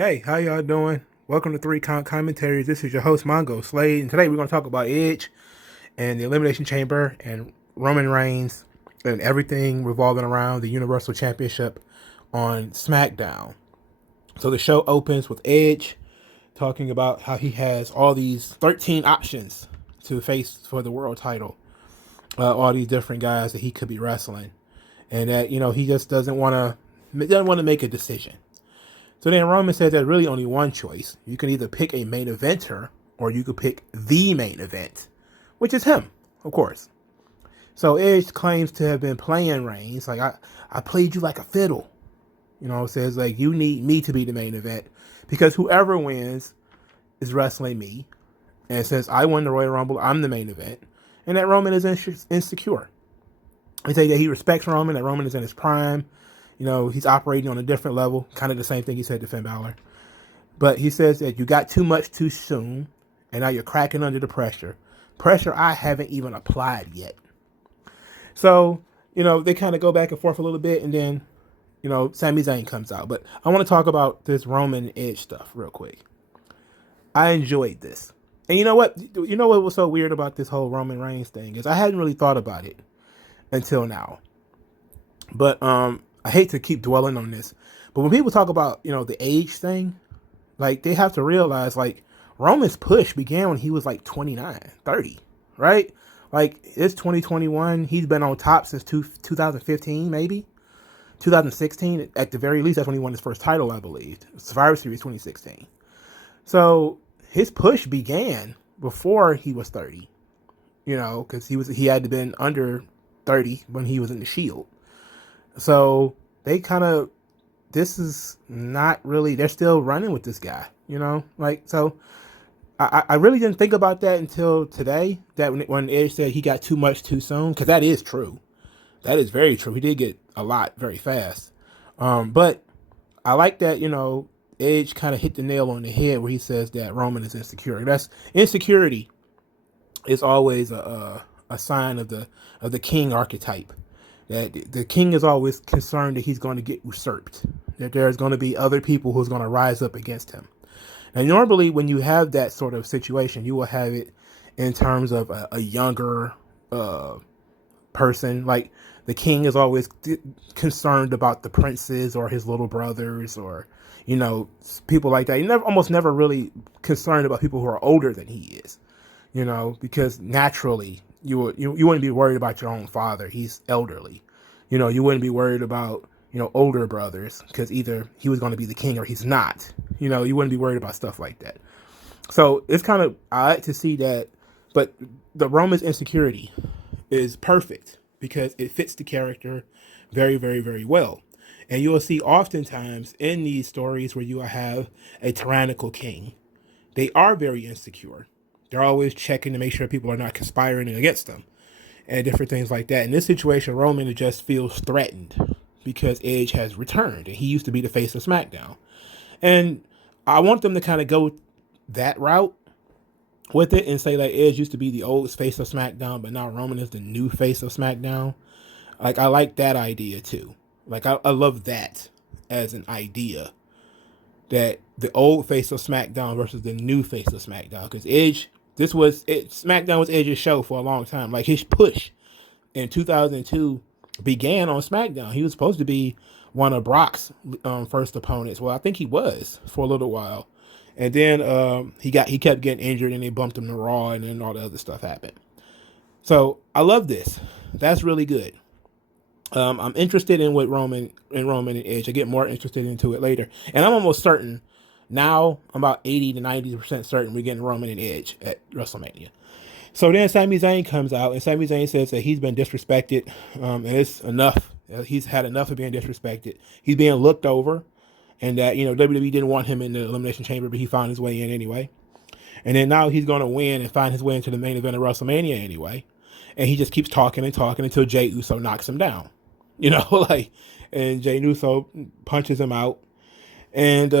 Hey, how y'all doing? Welcome to Three Count Commentaries. This is your host, Mongo Slade, and today we're going to talk about Edge and the Elimination Chamber and Roman Reigns and everything revolving around the Universal Championship on Smackdown. So the show opens with Edge talking about how he has all these 13 options to face for the world title, all these different guys that he could be wrestling, and that he just doesn't want to make a decision. So then Roman says there's really only one choice. You can either pick a main eventer or you could pick the main event, which is him, of course. So Edge claims to have been playing Reigns. Like, I played you like a fiddle. Says like you need me to be the main event because whoever wins is wrestling me. And since I won the Royal Rumble, I'm the main event. And that Roman is insecure. They say that he respects Roman, that Roman is in his prime. He's operating on a different level, kind of the same thing he said to Finn Balor. But he says that you got too much too soon, and now you're cracking under the pressure. Pressure I haven't even applied yet. So, they kind of go back and forth a little bit, and then, Sami Zayn comes out. But I want to talk about this Roman Edge stuff real quick. I enjoyed this. And you know what? You know what was so weird about this whole Roman Reigns thing is I hadn't really thought about it until now. But I hate to keep dwelling on this, but when people talk about, the age thing, like they have to realize like Roman's push began when he was like 29, 30, right? Like it's 2021. He's been on top since 2015, maybe 2016 at the very least. That's when he won his first title, I believe. Survivor Series 2016. So his push began before he was 30, because he had to been under 30 when he was in the Shield. So this is not really, they're still running with this guy, so I really didn't think about that until today, that when Edge said he got too much too soon, because that is true. That is very true. He did get a lot very fast. But I like that, Edge kind of hit the nail on the head where he says that Roman is insecure. That's insecurity is always a sign of the king archetype. That the king is always concerned that he's going to get usurped, that there's going to be other people who's going to rise up against him. And normally when you have that sort of situation, you will have it in terms of a younger person. Like the king is always concerned about the princes or his little brothers or, people like that. He almost never really concerned about people who are older than he is, because naturally you wouldn't be worried about your own father. He's elderly. You wouldn't be worried about, older brothers because either he was going to be the king or he's not. You wouldn't be worried about stuff like that. So it's kind of odd to see that, but the Roman's insecurity is perfect because it fits the character very, very, very well. And you will see oftentimes in these stories where you have a tyrannical king, they are very insecure. They're always checking to make sure people are not conspiring against them and different things like that. In this situation, Roman just feels threatened because Edge has returned and he used to be the face of SmackDown. And I want them to kind of go that route with it and say like Edge used to be the old face of SmackDown, but now Roman is the new face of SmackDown. Like I like that idea too. Like I love that as an idea, that the old face of SmackDown versus the new face of SmackDown. Because SmackDown was Edge's show for a long time. Like his push in 2002 began on SmackDown. He was supposed to be one of Brock's first opponents. Well, I think he was for a little while, and then he kept getting injured, and they bumped him to Raw, and then all the other stuff happened. So I love this. That's really good. I'm interested in what Roman and Edge. I get more interested into it later, and I'm almost certain. Now, I'm about 80 to 90% certain we're getting Roman and Edge at WrestleMania. So then Sami Zayn comes out, and Sami Zayn says that he's been disrespected, and it's enough. He's had enough of being disrespected. He's being looked over, and that, WWE didn't want him in the Elimination Chamber, but he found his way in anyway. And then now he's going to win and find his way into the main event of WrestleMania anyway. And he just keeps talking and talking until Jey Uso knocks him down. And Jey Uso punches him out. And,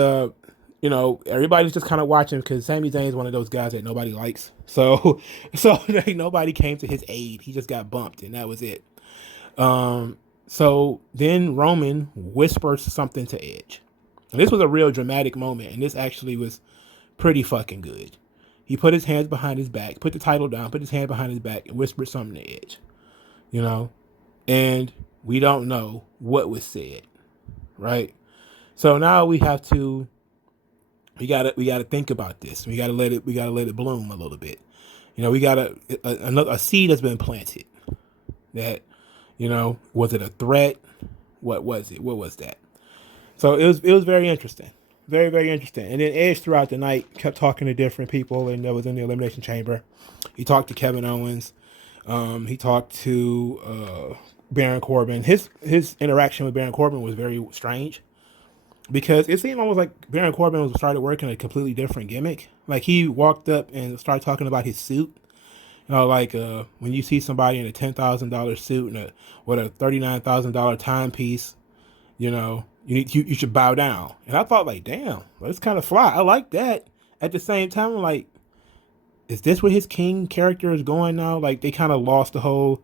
everybody's just kind of watching because Sami Zayn is one of those guys that nobody likes. So like, nobody came to his aid. He just got bumped, and that was it. So then Roman whispers something to Edge. And this was a real dramatic moment, and this actually was pretty fucking good. He put his hands behind his back, put the title down, put his hand behind his back, and whispered something to Edge, you know? And we don't know what was said, right? So now we have to we gotta think about this. We gotta let it bloom a little bit. You know, we gotta a seed has been planted. That, was it a threat? What was it? What was that? So it was very interesting. Very, very interesting. And then Edge throughout the night kept talking to different people and that was in the Elimination Chamber. He talked to Kevin Owens. He talked to Baron Corbin. His interaction with Baron Corbin was very strange because it seemed almost like Baron Corbin was started working a completely different gimmick. Like he walked up and started talking about his suit. Like when you see somebody in a $10,000 suit and with a $39,000 timepiece, you should bow down. And I thought, like, damn, that's kind of fly. I like that. At the same time, I'm like, is this where his king character is going now? Like, they kind of lost the whole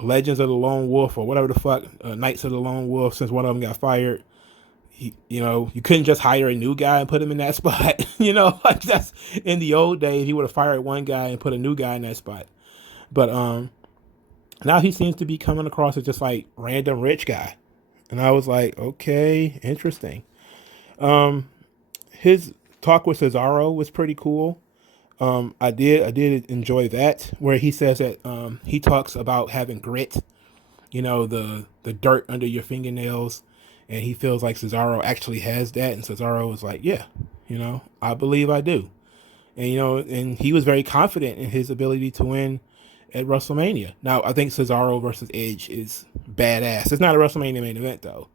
Legends of the Lone Wolf or whatever the fuck, Knights of the Lone Wolf, since one of them got fired. You couldn't just hire a new guy and put him in that spot. Like that's in the old days, he would have fired one guy and put a new guy in that spot. But now he seems to be coming across as just like random rich guy. And I was like, okay, interesting. His talk with Cesaro was pretty cool. I did enjoy that, where he says that he talks about having grit, the dirt under your fingernails, and he feels like Cesaro actually has that, and Cesaro was like, yeah, I believe I do. And and he was very confident in his ability to win at WrestleMania. Now, I think Cesaro versus Edge is badass. It's not a WrestleMania main event, though.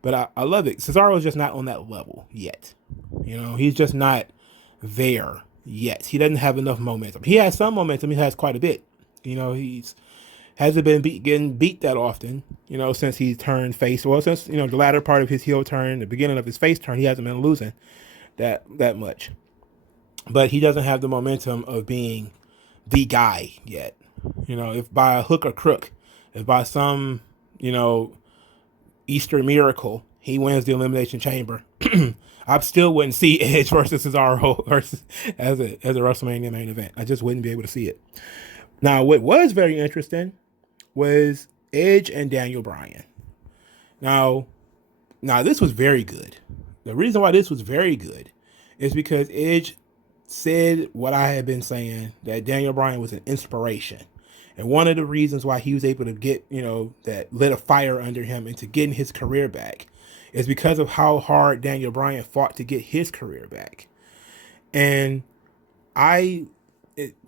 But I love it. Cesaro is just not on that level yet. He's just not there yet. He doesn't have enough momentum. He has some momentum. He has quite a bit. He's hasn't been getting beat that often, since he turned face. Well, since, the latter part of his heel turn, the beginning of his face turn, he hasn't been losing that much. But he doesn't have the momentum of being the guy yet. If by a hook or crook, if by some, Easter miracle, he wins the Elimination Chamber, I still wouldn't see Edge versus Cesaro as a WrestleMania main event. I just wouldn't be able to see it. Now, what was very interesting was Edge and Daniel Bryan. Now this was very good. The reason why this was very good is because Edge said what I had been saying, that Daniel Bryan was an inspiration. And one of the reasons why he was able to get, that lit a fire under him into getting his career back is because of how hard Daniel Bryan fought to get his career back. And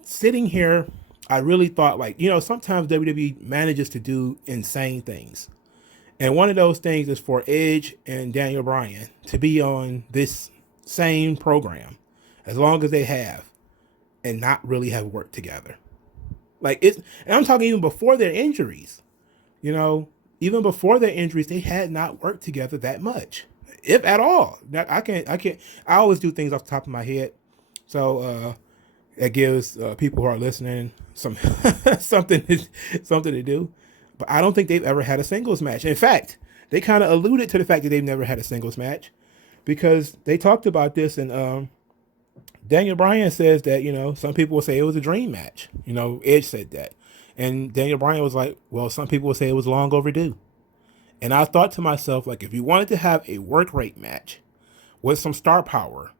sitting here, I really thought, like, sometimes WWE manages to do insane things. And one of those things is for Edge and Daniel Bryan to be on this same program as long as they have and not really have worked together. And I'm talking even before their injuries. Even before their injuries, they had not worked together that much, if at all. Now, I always do things off the top of my head. So that gives people who are listening something to do. But I don't think they've ever had a singles match. In fact, they kind of alluded to the fact that they've never had a singles match because they talked about this, and Daniel Bryan says that, some people will say it was a dream match. Edge said that. And Daniel Bryan was like, well, some people will say it was long overdue. And I thought to myself, like, if you wanted to have a work rate match with some star power,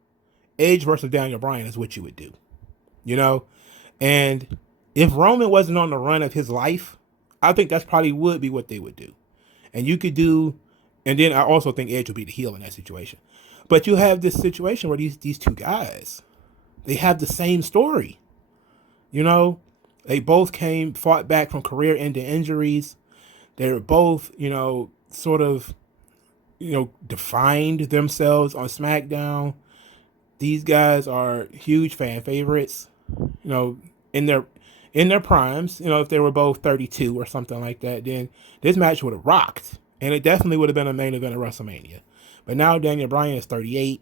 Edge versus Daniel Bryan is what you would do. And if Roman wasn't on the run of his life, I think that's probably would be what they would do. And you could do, and then I also think Edge would be the heel in that situation. But you have this situation where these two guys, they have the same story. They both fought back from career-ending injuries. They were both, sort of, defined themselves on Smackdown. These guys are huge fan favorites, in their primes. If they were both 32 or something like that, then this match would have rocked. And it definitely would have been a main event of WrestleMania. But now Daniel Bryan is 38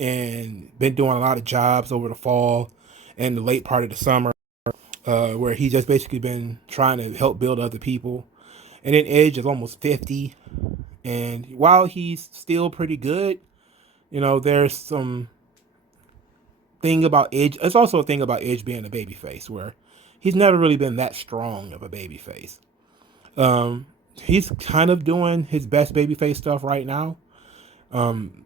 and been doing a lot of jobs over the fall and the late part of the summer, where he's just basically been trying to help build other people. And then Edge is almost 50, And while he's still pretty good, there's some thing about Edge. It's also a thing about Edge being a babyface where he's never really been that strong of a babyface. He's kind of doing his best babyface stuff right now,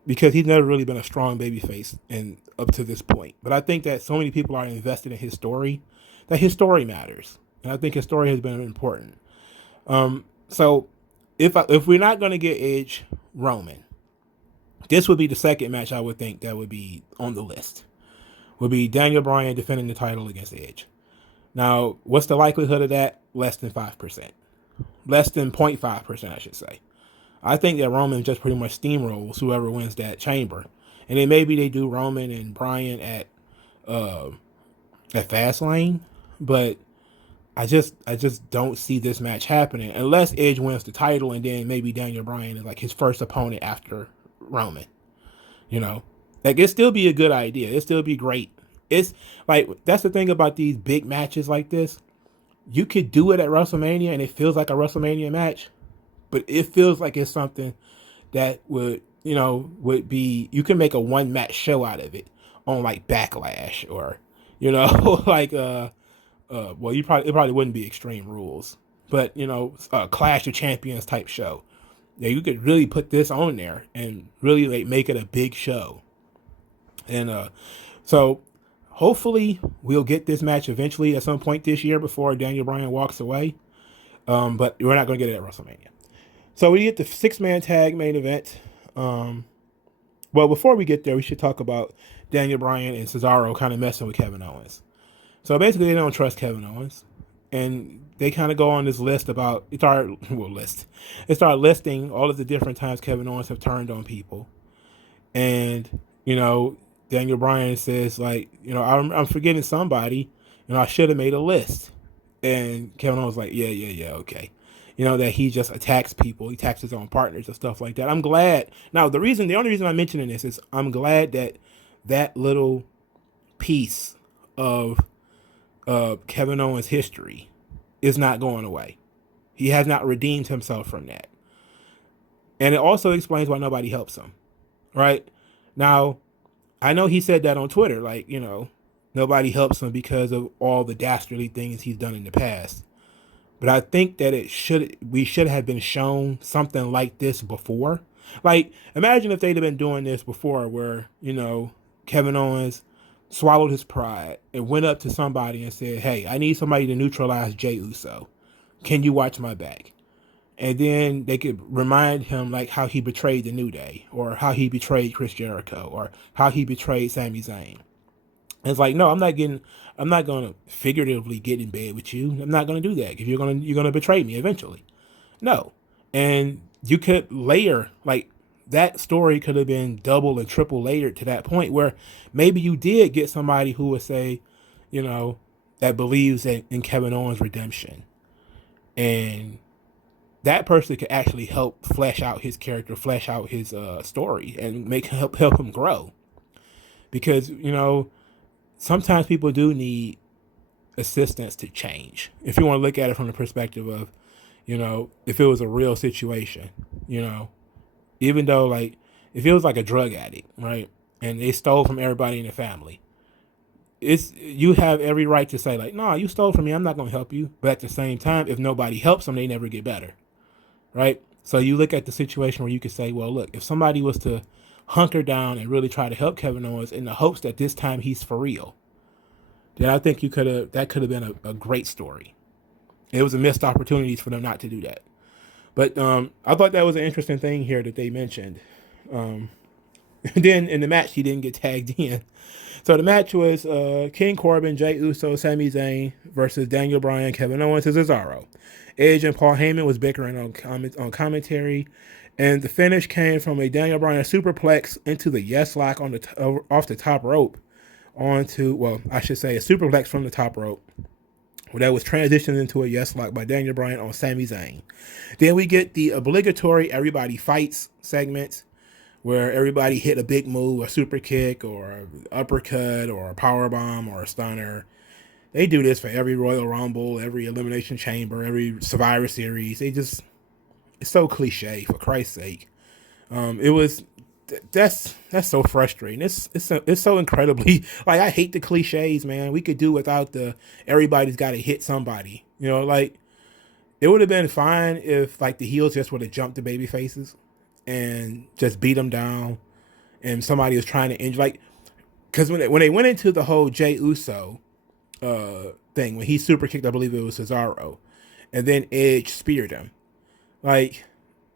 because he's never really been a strong babyface and up to this point. But I think that so many people are invested in his story that his story matters, and I think his story has been important. So if we're not going to get Edge Roman, this would be the second match I would think that would be on the list. Would be Daniel Bryan defending the title against Edge. Now, what's the likelihood of that? Less than 5%. Less than 0.5%, I should say. I think that Roman just pretty much steamrolls whoever wins that chamber. And then maybe they do Roman and Bryan at Fastlane. But I just don't see this match happening unless Edge wins the title and then maybe Daniel Bryan is like his first opponent after Roman. Like, it'd still be a good idea. It'd still be great. It's like, that's the thing about these big matches like this. You could do it at WrestleMania and it feels like a WrestleMania match, but it feels like it's something that would be, you can make a one match show out of it on like Backlash or, like, well, it probably wouldn't be Extreme Rules, but, a Clash of Champions type show. Yeah, you could really put this on there and really like make it a big show. And so hopefully we'll get this match eventually at some point this year before Daniel Bryan walks away. But we're not going to get it at WrestleMania. So we get the 6-man tag main event. Well, before we get there, we should talk about Daniel Bryan and Cesaro kind of messing with Kevin Owens. So basically, they don't trust Kevin Owens. And they kind of go on this list about, they start listing all of the different times Kevin Owens have turned on people. And, Daniel Bryan says, like, I'm forgetting somebody. I should have made a list. And Kevin Owens was like, yeah, okay. That he just attacks people. He attacks his own partners and stuff like that. I'm glad. Now, the only reason I'm mentioning this is I'm glad that little piece of Kevin Owens' history is not going away. He has not redeemed himself from that. And it also explains why nobody helps him. Right? Now, I know he said that on Twitter, like, nobody helps him because of all the dastardly things he's done in the past. But I think that we should have been shown something like this before. Like, imagine if they'd have been doing this before where, Kevin Owens swallowed his pride and went up to somebody and said, hey, I need somebody to neutralize Jey Uso. Can you watch my back? And then they could remind him like how he betrayed the New Day or how he betrayed Chris Jericho or how he betrayed Sami Zayn. And it's like, no, I'm not going to figuratively get in bed with you. I'm not going to do that because you're going to betray me eventually. No. And you could layer, like, that story could have been double and triple layered to that point where maybe you did get somebody who would say, that believes in Kevin Owens' redemption. And that person could actually help flesh out his character, flesh out his story, and help him grow. Because, sometimes people do need assistance to change. If you want to look at it from the perspective of, if it was a real situation, even though, like, if it was like a drug addict, right, and they stole from everybody in the family, you have every right to say, like, no, you stole from me, I'm not going to help you. But at the same time, if nobody helps them, they never get better, right? So you look at the situation where you could say, well, look, if somebody was to hunker down and really try to help Kevin Owens in the hopes that this time he's for real, then I think that could have been a great story. It was a missed opportunity for them not to do that. But I thought that was an interesting thing here that they mentioned. Then in the match, he didn't get tagged in. So the match was King Corbin, Jey Uso, Sami Zayn versus Daniel Bryan, Kevin Owens, and Cesaro. Edge and Paul Heyman was bickering on commentary. And the finish came from a Daniel Bryan superplex into the yes lock off the top rope onto, well, I should say a superplex from the top rope. Well, that was transitioned into a yes lock by Daniel Bryan on Sami Zayn. Then we get the obligatory everybody fights segment where everybody hit a big move, a super kick or an uppercut or a power bomb or a stunner. They do this for every Royal Rumble, every Elimination Chamber, every Survivor Series. It's it's so cliche, for Christ's sake. It was that's so frustrating. It's so incredibly, like, I hate the cliches, man. We could do without the everybody's got to hit somebody. You know, like, it would have been fine if, like, the heels just would have jumped the baby faces and just beat them down, and somebody was trying to injure, like, because when they went into the whole Jey Uso thing, when he super kicked, I believe it was Cesaro, and then Edge speared him, like,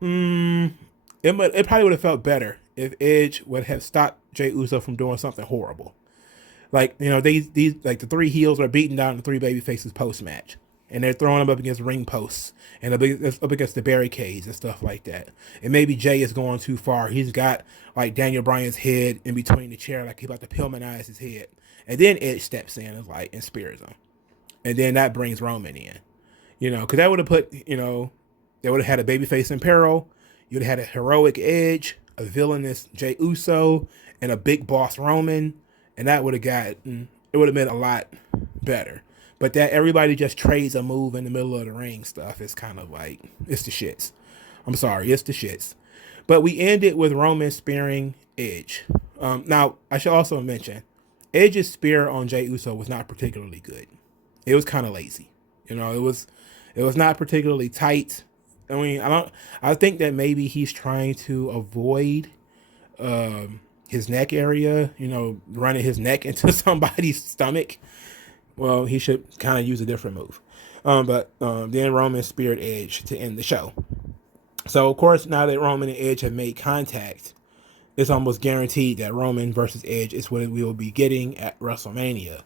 it probably would have felt better if Edge would have stopped Jey Uso from doing something horrible. Like, you know, these like the three heels are beating down the three baby faces post match, and they're throwing them up against ring posts and up against the barricades and stuff like that. And maybe Jay is going too far. He's got, like, Daniel Bryan's head in between the chair, like he's about to Pillmanize his head. And then Edge steps in and, like, and spears him. And then that brings Roman in. You know, because that would have put, you know, they would have had a babyface in peril. You'd have had a heroic Edge, a villainous Jey Uso, and a big boss Roman. And that would have gotten, it would have been a lot better. But that everybody just trades a move in the middle of the ring stuff is kind of like, it's the shits. I'm sorry, it's the shits. But we ended with Roman spearing Edge. Now, I should also mention, Edge's spear on Jey Uso was not particularly good. It was kind of lazy. You know, it was not particularly tight. I mean, I think that maybe he's trying to avoid his neck area, you know, running his neck into somebody's stomach. Well, he should kind of use a different move. But then Roman speared Edge to end the show. So, of course, now that Roman and Edge have made contact, it's almost guaranteed that Roman versus Edge is what we will be getting at WrestleMania.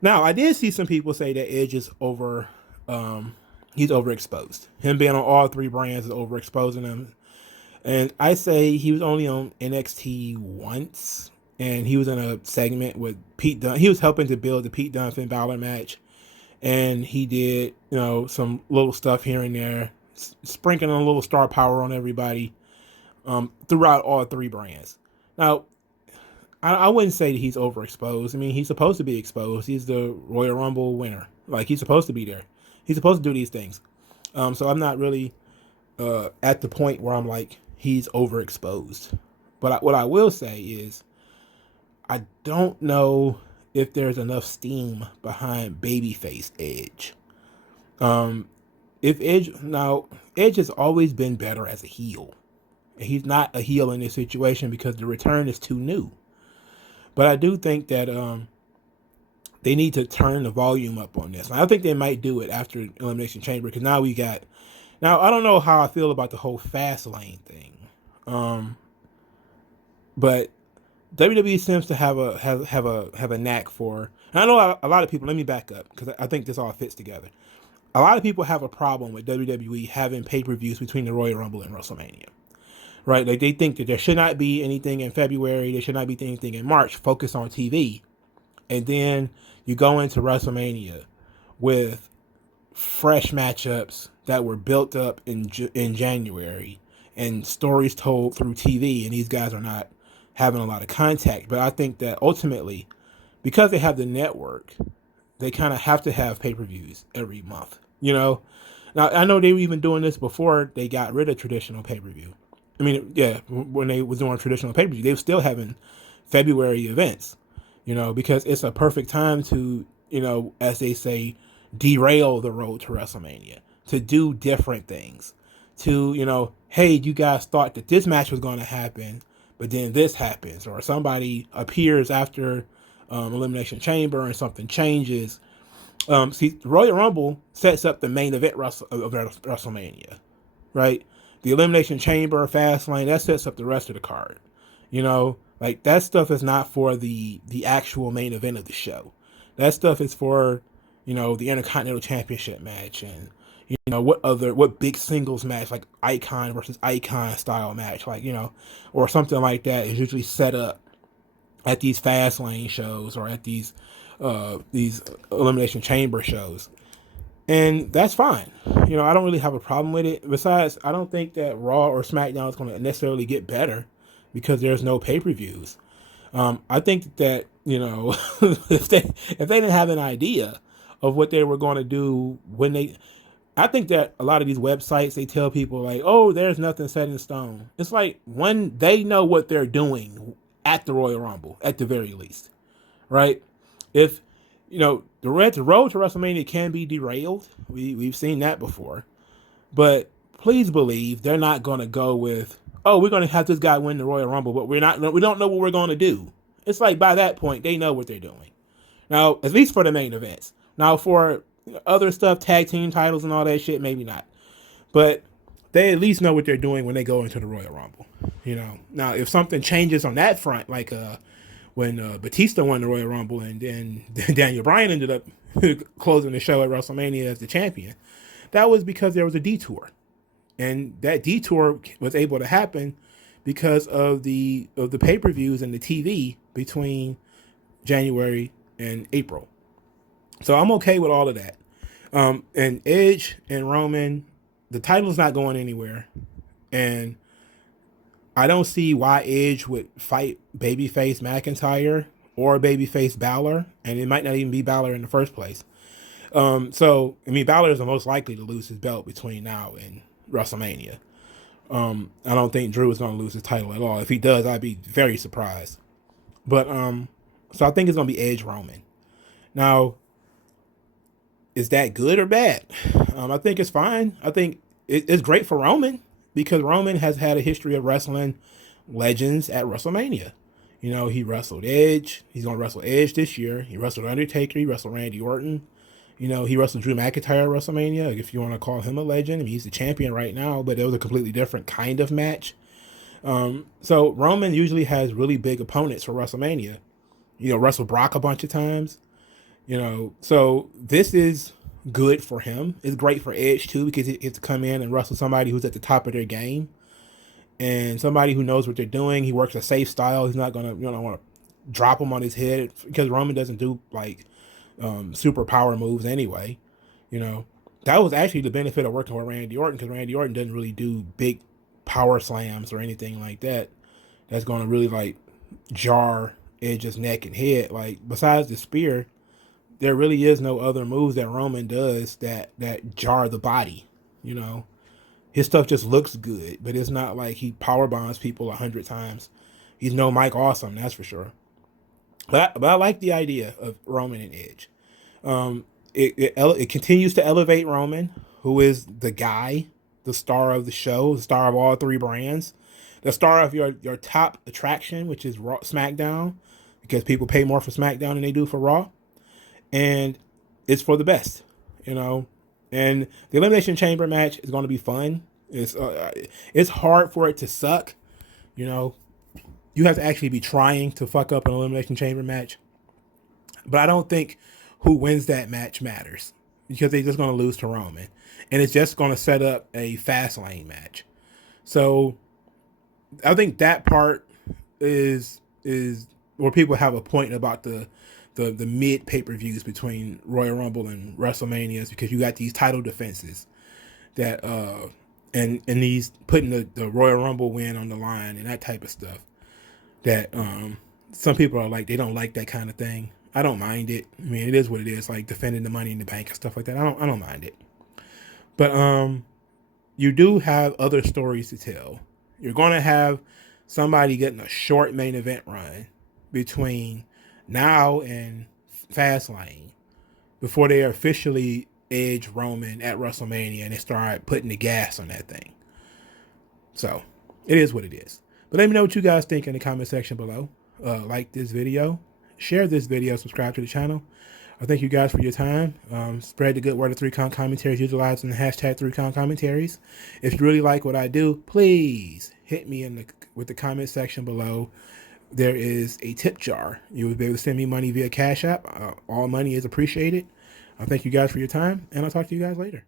Now, I did see some people say that Edge is he's overexposed. Him being on all three brands is overexposing him. And I say he was only on NXT once. And he was in a segment with Pete Dunne. He was helping to build the Pete Dunne Finn Balor match. And he did, you know, some little stuff here and there, sprinkling a little star power on everybody throughout all three brands. Now, I wouldn't say that he's overexposed. I mean, he's supposed to be exposed. He's the Royal Rumble winner. Like, he's supposed to be there. He's supposed to do these things. So I'm not really at the point where I'm like, he's overexposed. But what I will say is, I don't know if there's enough steam behind babyface Edge. Edge has always been better as a heel. He's not a heel in this situation because the return is too new. But I do think that they need to turn the volume up on this. And I think they might do it after Elimination Chamber, because now I don't know how I feel about the whole fast lane thing. But WWE seems to have a knack for, and I know a lot of people, let me back up because I think this all fits together. A lot of people have a problem with WWE having pay-per-views between the Royal Rumble and WrestleMania. Right? Like, they think that there should not be anything in February, there should not be anything in March, focus on TV. And then you go into WrestleMania with fresh matchups that were built up in January and stories told through TV, and these guys are not having a lot of contact. But I think that ultimately, because they have the network, they kind of have to have pay-per-views every month, you know? Now, I know they were even doing this before they got rid of traditional pay-per-view. I mean, yeah, when they was doing traditional pay-per-view, they were still having February events, you know, because it's a perfect time to, you know, as they say, derail the road to WrestleMania, to do different things, to, you know, hey, you guys thought that this match was going to happen, but then this happens, or somebody appears after Elimination Chamber and something changes. See, the Royal Rumble sets up the main event of WrestleMania, right? The Elimination Chamber, Fastlane, that sets up the rest of the card. You know, like, that stuff is not for the actual main event of the show. That stuff is for, you know, the Intercontinental Championship match, and, you know, what big singles match, like Icon versus Icon style match, like, you know, or something like that is usually set up at these Fastlane shows or at these Elimination Chamber shows. And that's fine. You know, I don't really have a problem with it. Besides, I don't think that Raw or SmackDown is going to necessarily get better because there's no pay-per-views. I think that, you know, if they didn't have an idea of what they were going to do when they, I think that a lot of these websites, they tell people like, oh, there's nothing set in stone. It's like when they know what they're doing at the Royal Rumble, at the very least, right? If the road to WrestleMania can be derailed, we've seen that before. But please believe they're not going to go with, oh, we're going to have this guy win the Royal Rumble, but we don't know what we're going to do. It's like by that point they know what they're doing. Now, at least for the main events. Now, for other stuff, tag team titles and all that shit, maybe not. But they at least know what they're doing when they go into the Royal Rumble. Now if something changes on that front, like when Batista won the Royal Rumble and then Daniel Bryan ended up closing the show at WrestleMania as the champion, that was because there was a detour, and that detour was able to happen because of the pay-per-views and the TV between January and April. So I'm okay with all of that. And Edge and Roman, the title's not going anywhere, and I don't see why Edge would fight babyface McIntyre or babyface Balor, and it might not even be Balor in the first place. So Balor is the most likely to lose his belt between now and WrestleMania. I don't think Drew is going to lose his title at all. If he does, I'd be very surprised. But so I think it's going to be Edge Roman. Now, is that good or bad? I think it's fine. I think it's great for Roman because Roman has had a history of wrestling legends at WrestleMania. He wrestled Edge. He's going to wrestle Edge this year. He wrestled Undertaker. He wrestled Randy Orton. He wrestled Drew McIntyre at WrestleMania, if you want to call him a legend. He's the champion right now, but it was a completely different kind of match. So Roman usually has really big opponents for WrestleMania. Wrestled Brock a bunch of times. So this is good for him. It's great for Edge too because he gets to come in and wrestle somebody who's at the top of their game and somebody who knows what they're doing. He works a safe style. He's not gonna want to drop him on his head because Roman doesn't do like super power moves anyway. That was actually the benefit of working with Randy Orton because Randy Orton doesn't really do big power slams or anything like that. That's going to really like jar Edge's neck and head. Like besides the spear, there really is no other moves that Roman does that jar the body. His stuff just looks good, but it's not like he power bombs people 100 times. He's no Mike Awesome, that's for sure. But I like the idea of Roman and Edge. It continues to elevate Roman, who is the guy, the star of the show, the star of all three brands, the star of your top attraction, which is Raw, Smackdown, because people pay more for Smackdown than they do for Raw. And it's for the best, And the Elimination Chamber match is going to be fun. It's hard for it to suck, You have to actually be trying to fuck up an Elimination Chamber match. But I don't think who wins that match matters because they're just going to lose to Roman. And it's just going to set up a fast lane match. So I think that part is where people have a point about the mid pay-per-views between Royal Rumble and WrestleManias because you got these title defenses that and these putting the Royal Rumble win on the line and that type of stuff. That some people are like, they don't like that kind of thing. I don't mind it. It is what it is, like defending the Money in the Bank and stuff like that. I don't mind it. But you do have other stories to tell. You're going to have somebody getting a short main event run between now and Fastlane before they officially edge Roman at WrestleMania and they start putting the gas on that thing. So it is what it is. But let me know what you guys think in the comment section below. Like this video, share this video, subscribe to the channel. I thank you guys for your time. Spread the good word of 3Con Commentaries utilizing the hashtag 3Con Commentaries. If you really like what I do, please hit me with the comment section below. There is a tip jar. You will be able to send me money via Cash App. All money is appreciated. I thank you guys for your time, and I'll talk to you guys later.